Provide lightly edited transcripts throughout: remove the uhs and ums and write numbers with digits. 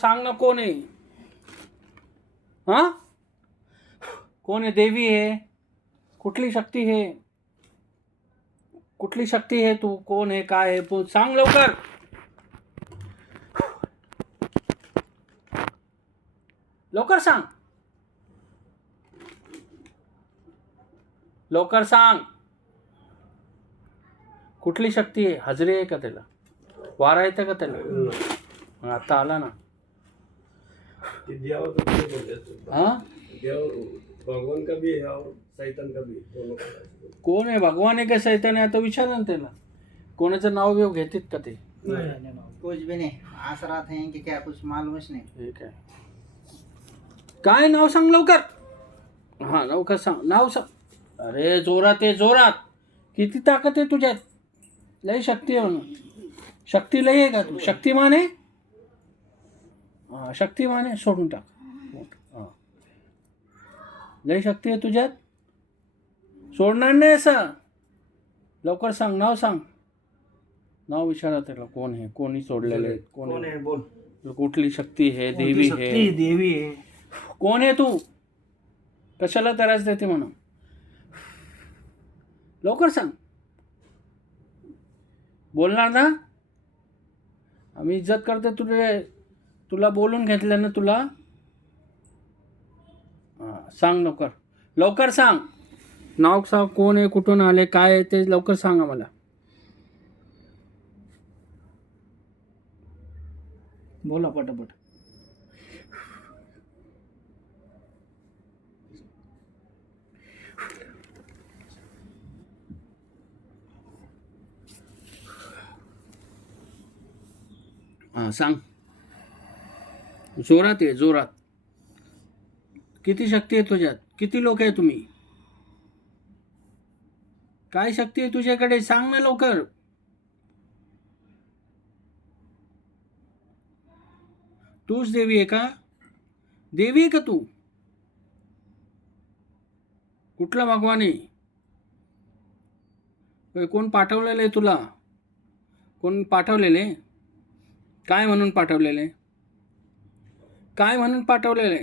सांग ना कोण आहे? हा, कोण आहे? देवी आहे? कुठली शक्ती आहे? कुठली शक्ती आहे? तू कोण आहे? काय आहे? सांग लवकर. लवकर सांग. लवकर सांग. कुठली शक्ती आहे? हजरी आहे का त्याला? वारा येतं का त्याला? आता आला ना. हाँ, भगवान का भी है और शैतान का भी, दोनों का। कोण आहे? भगवान आहे का शैतान आहे? आता विचार ना त्याला. कोणाचं नाव बिव घेतात का ते? कुछ भी नहीं, आसरा थे कि क्या कुछ मालूम ही नहीं। ठीक आहे. काय नाव सांग लवकर. हा, लवकर सांग. नाव सांग. अरे जोरात आहे, जोरात. किती ताकद आहे तुझ्यात? लय शक्ती आहे म्हणून. शक्ती लय आहे का तू? शक्तिमान आहे? हा, शक्तिमान आहे. सोडून टाक. हा, लय शक्ती आहे तुझ्यात. सोडणार नाही असं. लवकर सांग. नाव सांग. नाव विचारा त्याला. कोण आहे? कोणी सोडलेले? कोण कौन आहे? है बोल। कुठली शक्ती आहे? देवी आहे? देवी है। कोण आहे तू? कशाला त्रास देते म्हणून? लवकर सांग. बोलणार ना? आम्ही इज्जत करते तुला बोलून घेतलं ना तुला. सांग लवकर. लवकर सांग. नाव सांग. कोण आहे? कुठून आले? काय आहे ते लवकर सांग आम्हाला. बोला पटापट. हां, सांग. जोरात आहे, जोरात. किती शक्ती आहे तुझ्यात? किती लोक आहे तुम्ही? काय शक्ती आहे तुझ्याकडे? सांग ना लवकर. तूच देवी आहे का? देवी आहे का तू? कुठला भगवान आहे? कोण पाठवलेलं आहे तुला? कोण पाठवलेले? काय म्हणून पाठवलेले? काय म्हणून पाठवलेले?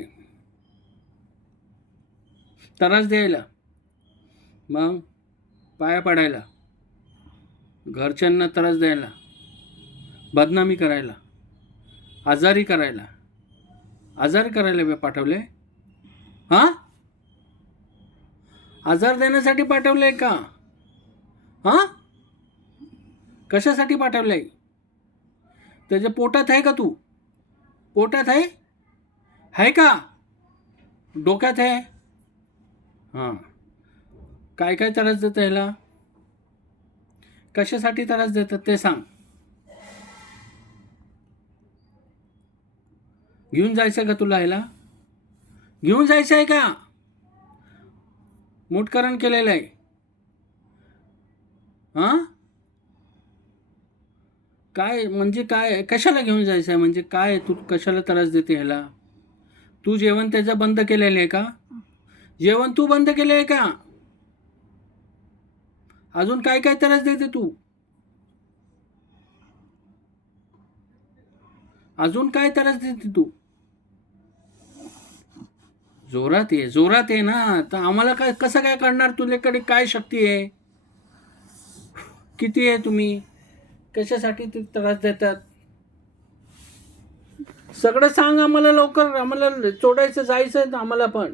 त्रास द्यायला? मग पाया पडायला? घरच्यांना त्रास द्यायला? बदनामी करायला? आजारी करायला? आजारी करायला पाठवले? हां, आजार देण्यासाठी पाठवले का? हां, कशासाठी पाठवले? त्याच्या पोटात आहे का तू? पोटात आहे का? डोक्यात आहे? हां, काय काय त्रास देतं ह्याला? कशासाठी त्रास देतात ते सांग. घेऊन जायचं का तुला ह्याला? घेऊन जायचं आहे का? मुठकरण केलेलं आहे. हां, काय म्हणजे काय? कशाला घेऊन जायचं आहे? म्हणजे काय? तू कशाला त्रास देते ह्याला? तू जेवण त्याचं बंद केलेलं आहे का? जेवण तू बंद केलं आहे का? अजून काय काय त्रास देते तू? अजून काय त्रास देते तू? जोरात आहे, जोरात आहे ना. तर आम्हाला काय कसं काय करणार? तुझ्याकडे काय शक्ती आहे? किती आहे तुम्ही? कशासाठी ते त्रास देतात? सगळं सांग आम्हाला लवकर. आम्हाला चोडायचं जायचं आहे आम्हाला पण.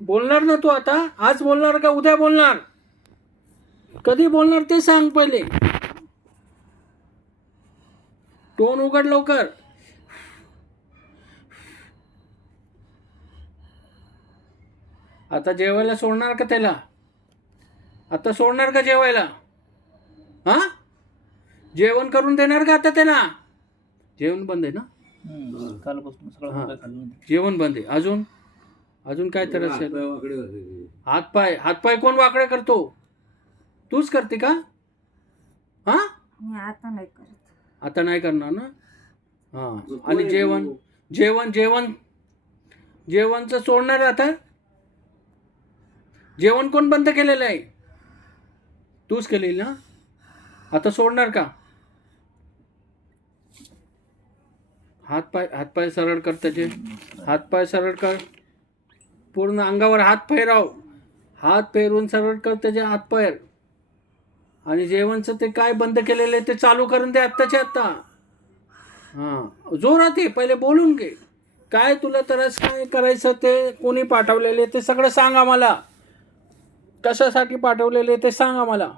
बोलणार ना तू आता? आज बोलणार का उद्या बोलणार? कधी बोलणार ते सांग पहिले. तोंड उघड लवकर. आता जेवायला सोडणार का त्याला? आता सोडणार का जेवायला? हां, जेवण करून देणार का आता त्याला? जेवण बंद आहे ना? कालपासून सगळं खाल्लं. जेवण बंद आहे. अजून अजून काय त्रास आहे? वाकडे होते। हातपाय कोण वाकडे करतो? तूच करते का? हां, मी आता नाही करत. आता नाही करणार ना? हां, आणि जेवणचं सोडणार आता? जेवण कोण बंद केलेलं आहे? तूच केलेलं ना? आता सोडणार का? हातपाय सरळ कर त्याचे. हातपाय सरळ कर. पूर्ण अंगावर हात फेराव. हात फेरून सरळ कर त्याचे हातपाय. आणि जेवणचं ते काय बंद केलेलं आहे ते चालू करून दे आत्ताच्या आत्ता. हां, जोरात ये. पहिले बोलून घे. काय तुला त्रास काय करायचं ते कोणी पाठवलेले ते सगळं सांग आम्हाला. कशासाठी पाठवलेले ते सांग आम्हाला.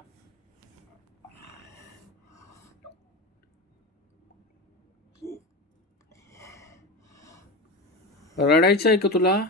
रडायचं आहे का तुला?